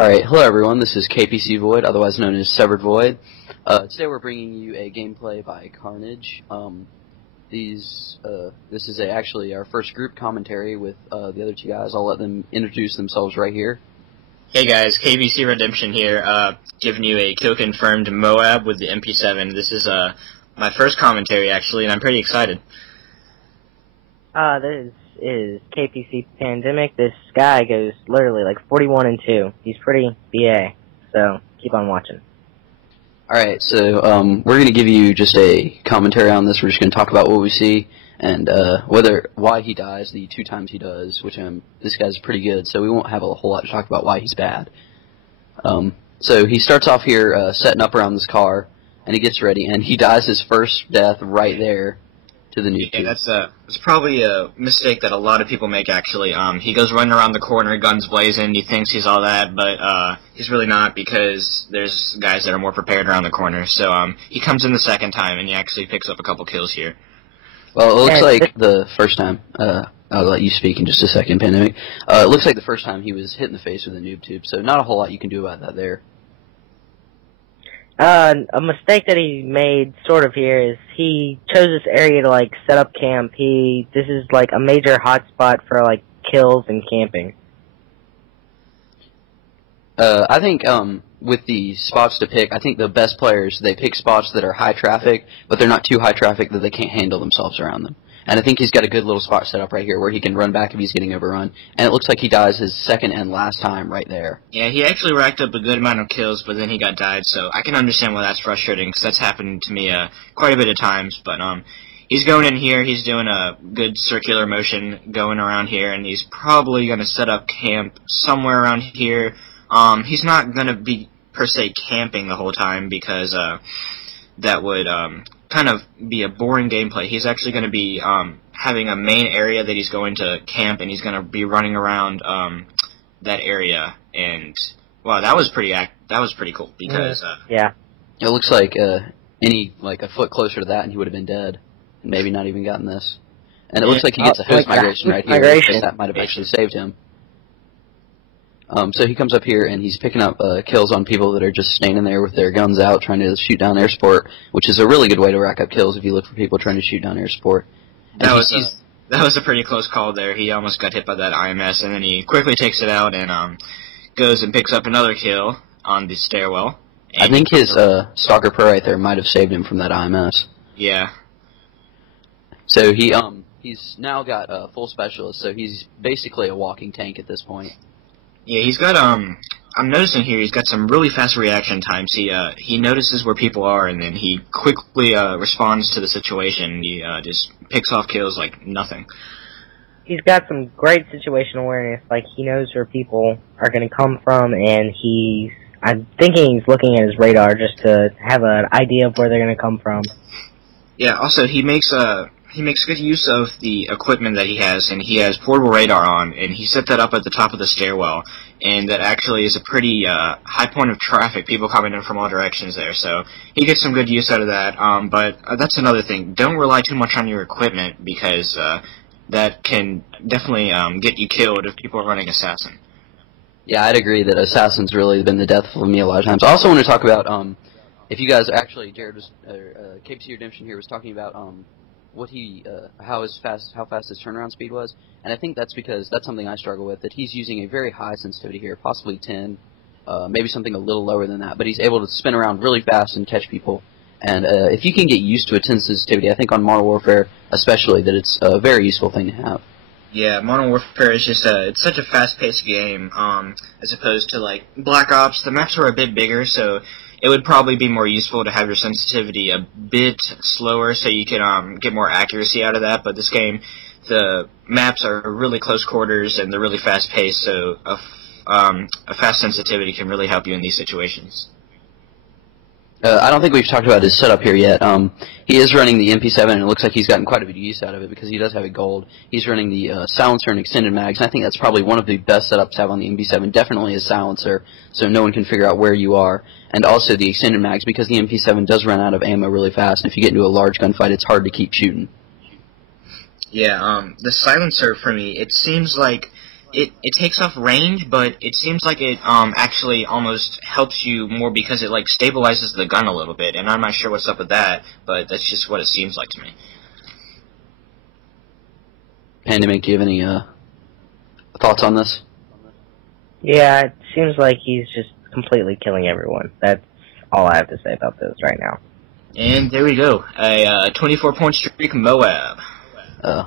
Alright, hello everyone, this is KPC Void, otherwise known as Severed Void. Today we're bringing you a gameplay by Carnage. This is actually our first group commentary with the other two guys. I'll let them introduce themselves right here. Hey guys, KPC Redemption here, giving you a kill-confirmed MOAB with the MP7. This is my first commentary actually, and I'm pretty excited. This is KPC Pandemic. This guy goes literally like 41-2. He's pretty BA, so keep on watching. Alright, so we're going to give you just a commentary on this. We're just going to talk about what we see and why he dies the 2 times he does, which this guy's pretty good, so we won't have a whole lot to talk about why he's bad. So he starts off here setting up around this car, and he gets ready, and he dies his first death right there to the noob. Yeah, that's probably a mistake that a lot of people make actually. He goes running around the corner, guns blazing, he thinks he's all that, but he's really not, because there's guys that are more prepared around the corner. So he comes in the second time, and he actually picks up a couple kills here. Well, it looks like the first time, I'll let you speak in just a second, Pandemic. It looks like the first time he was hit in the face with a noob tube, so not a whole lot you can do about that there. A mistake that he made sort of here is he chose this area to like set up camp. This is like a major hotspot for like kills and camping. I think with the spots to pick, I think the best players, they pick spots that are high traffic, but they're not too high traffic that they can't handle themselves around them. And I think he's got a good little spot set up right here where he can run back if he's getting overrun. And it looks like he dies his second and last time right there. Yeah, he actually racked up a good amount of kills, but then he got died, so I can understand why that's frustrating, because that's happened to me quite a bit of times. But he's going in here, he's doing a good circular motion going around here, and he's probably going to set up camp somewhere around here. He's not going to be, per se, camping the whole time, because that would kind of be a boring gameplay. He's actually going to be having a main area that he's going to camp, and he's going to be running around that area. And wow, that was pretty cool, because yeah, it looks like a foot closer to that, and he would have been dead, and maybe not even gotten this. And it looks like he gets a host migration right here. That might have actually saved him. So he comes up here and he's picking up kills on people that are just standing there with their guns out trying to shoot down air support, which is a really good way to rack up kills if you look for people trying to shoot down air support. That was a pretty close call there. He almost got hit by that IMS, and then he quickly takes it out and goes and picks up another kill on the stairwell. I think his Stalker Pro right there might have saved him from that IMS. Yeah. So he's now got a full specialist, so he's basically a walking tank at this point. Yeah, he's got, I'm noticing here he's got some really fast reaction times. He notices where people are, and then he quickly responds to the situation. He just picks off kills like nothing. He's got some great situation awareness. Like, he knows where people are going to come from, and I'm thinking he's looking at his radar just to have an idea of where they're going to come from. Yeah, also, he makes good use of the equipment that he has, and he has portable radar on, and he set that up at the top of the stairwell, and that actually is a pretty high point of traffic, people coming in from all directions there, so he gets some good use out of that. But that's another thing. Don't rely too much on your equipment, because that can definitely get you killed if people are running Assassin. Yeah, I'd agree that Assassin's really been the death of me a lot of times. I also want to talk about, if you guys actually, KPC Redemption here was talking about how fast his turnaround speed was, and I think that's because that's something I struggle with, that he's using a very high sensitivity here, possibly 10, maybe something a little lower than that, but he's able to spin around really fast and catch people, and if you can get used to a 10 sensitivity, I think on Modern Warfare especially, that it's a very useful thing to have. Yeah, Modern Warfare is just it's such a fast-paced game, as opposed to like Black Ops. The maps are a bit bigger, so it would probably be more useful to have your sensitivity a bit slower so you can get more accuracy out of that. But this game, the maps are really close quarters and they're really fast-paced, so a fast sensitivity can really help you in these situations. I don't think we've talked about his setup here yet. He is running the MP7, and it looks like he's gotten quite a bit of use out of it because he does have a gold. He's running the silencer and extended mags, and I think that's probably one of the best setups to have on the MP7. Definitely a silencer, so no one can figure out where you are. And also the extended mags, because the MP7 does run out of ammo really fast, and if you get into a large gunfight, it's hard to keep shooting. Yeah, the silencer for me, it seems like it takes off range, but it seems like it actually almost helps you more because it like stabilizes the gun a little bit, and I'm not sure what's up with that, but that's just what it seems like to me. Pandemic, do you have any thoughts on this? Yeah, it seems like he's just completely killing everyone. That's all I have to say about this right now. And there we go, a 24-point streak MOAB.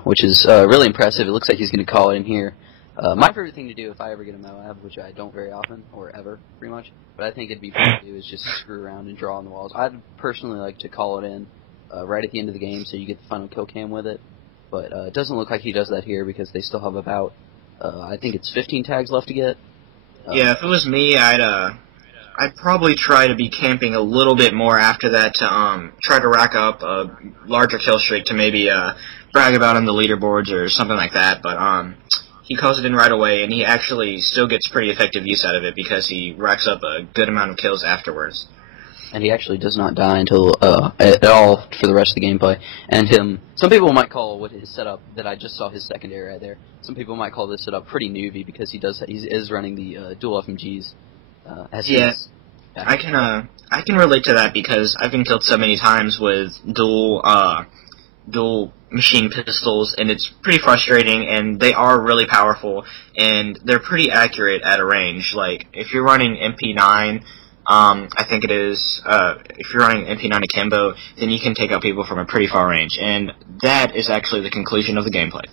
Which is really impressive. It looks like he's going to call it in here. My favorite thing to do if I ever get a MOAB, which I don't very often, or ever, pretty much, but I think it'd be fun to do, is just screw around and draw on the walls. I'd personally like to call it in right at the end of the game so you get the final kill cam with it, but it doesn't look like he does that here because they still have about, I think it's 15 tags left to get. Yeah, if it was me, I'd probably try to be camping a little bit more after that to try to rack up a larger kill streak to maybe brag about on the leaderboards or something like that, but he calls it in right away, and he actually still gets pretty effective use out of it because he racks up a good amount of kills afterwards. And he actually does not die until at all for the rest of the gameplay. And some people might call what his setup that I just saw his secondary right there. Some people might call this setup pretty newbie because he is running the dual FMGs. Yeah, I can relate to that because I've been killed so many times with dual machine pistols, and it's pretty frustrating, and they are really powerful, and they're pretty accurate at a range. Like, if you're running MP9, I think it is, if you're running MP9 Akimbo, then you can take out people from a pretty far range, and that is actually the conclusion of the gameplay.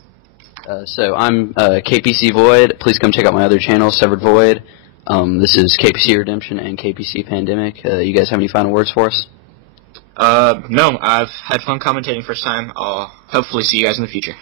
So I'm KPC Void. Please come check out my other channel, Severed Void. This is KPC Redemption and KPC Pandemic. You guys have any final words for us? No, I've had fun commentating first time. I'll hopefully see you guys in the future.